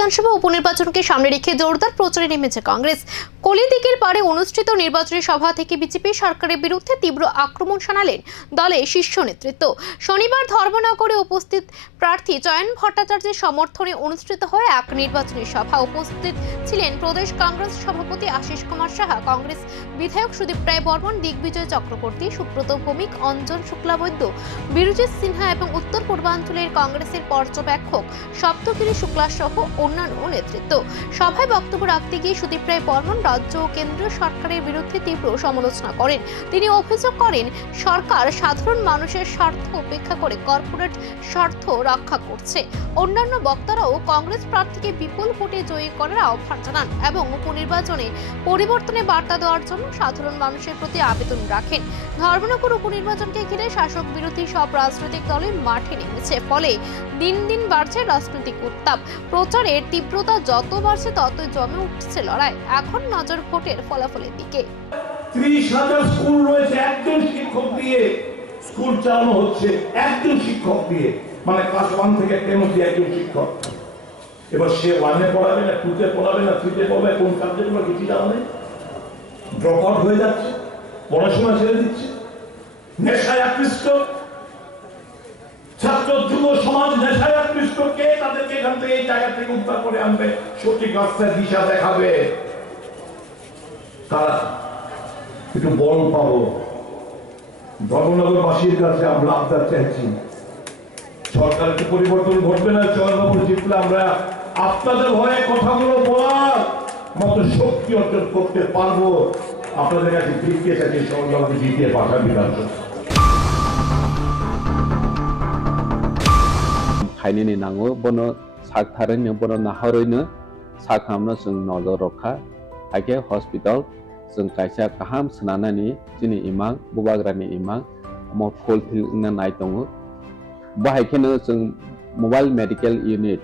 বিধানসভা উপনির্বাচনকে সামনে রেখে জোরদার প্রচারে নেমেছে কংগ্রেস। কলিদিঘির পাড়ে অনুষ্ঠিত নির্বাচনী সভা থেকে বিজেপি সরকারের বিরুদ্ধে তীব্র আক্রমণ শানালেন দলের শীর্ষ নেতৃত্ব। শনিবার ধর্মনগরে উপস্থিত প্রার্থী চয়ন ভট্টাচার্যের সমর্থনে অনুষ্ঠিত হয় এক নির্বাচনী সভা। উপস্থিত ছিলেন প্রদেশ কংগ্রেস সভাপতি আশিস কুমার সাহা, কংগ্রেস বিধায়ক সুদীপ রায় বর্মন, দিগ্বিজয় চক্রবর্তী, সুব্রত ভৌমিক, অঞ্জন শুক্লাবৈদ্য, বিরজিৎ সিনহা এবং উত্তর পূর্বাঞ্চলের কংগ্রেসের পর্যবেক্ষক সপ্তগিরি শুক্লা সহ অন্যান্য নেতৃত্ব। সভায় বক্তব্য রাখতে গিয়ে সুদীপ রায় বর্মন রাজ্য ও কেন্দ্রীয় সরকারের বিরুদ্ধে তীব্র সমালোচনা করেন। তিনি অভিযোগ করেন, সরকার সাধারণ মানুষের স্বার্থ উপেক্ষা করে কর্পোরেট স্বার্থ রক্ষা করছে। অন্যান্য বক্তারাও কংগ্রেস প্রার্থীকে বিপুল ভোটে জয়ী করার আহ্বান জানান এবং উপনির্বাচনে পরিবর্তনের বার্তা দেওয়ার জন্য সাধারণ মানুষের প্রতি আবেদন রাখেন। ধর্মনগর উপনির্বাচনকে ঘিরে শাসক বিরোধী সব রাজনৈতিক দলের মাঠে নেমেছে, ফলে দিন দিন বাড়ছে রাজনৈতিক উত্তাপ। প্রচারের তীব্রতা যত বাড়ছে ততই জমে উঠছে লড়াই। এখন নজর ভোটের ফলাফলের দিকে। 30,000 স্কুল রয়েছে, একজন শিক্ষক দিয়ে স্কুল চালানো হচ্ছে, একজন শিক্ষক দিয়ে, মানে ক্লাস 1 থেকে 10 অবধি একজন শিক্ষক। এবার সে 1-এ পড়াবে না, 2-তে পড়াবে না, 3-তে পড়াবে, কোন সাবজেক্টগুলো কিছু জানা নেই, ড্রপ আউট হয়ে যাচ্ছে, পড়াশোনা ছেড়ে দিচ্ছে, নেশায় আকৃষ্ট ছাত্র যুব সমাজ, নেশায় আকৃষ্ট। কে তাদেরকে এখান থেকে এই জায়গা থেকে উদ্ধার করে আনবে, সঠিক রাস্তায় দিশা দেখাবে? তারা একটু বল পাবো। ধর্মনগরবাসীর কাছে আমরা আবদার চাইছি, সরকার একটু পরিবর্তন ঘটবে না? চয়নবাবু জিতলে আমরা আপনাদের ভয়ে কথাগুলো বলার মতো শক্তি অর্জন করতে পারবো। আপনাদের কাছে জিতিয়ে চাইছি, চয়নবাবু জিতিয়ে পাঠান বিধানসভা। खायनि नांगौ बनो साक थारैनो बनो नाहरैनो साखामनो जों नजर रखा आगे हस्पिटाल जों कायसा गाहाम सोनानै जोंनि इमां बुबाग्रानि इमां मो फुलफिल नाय दङ। बाहायखेनो जों मबाइल मेडिकेल इउनिट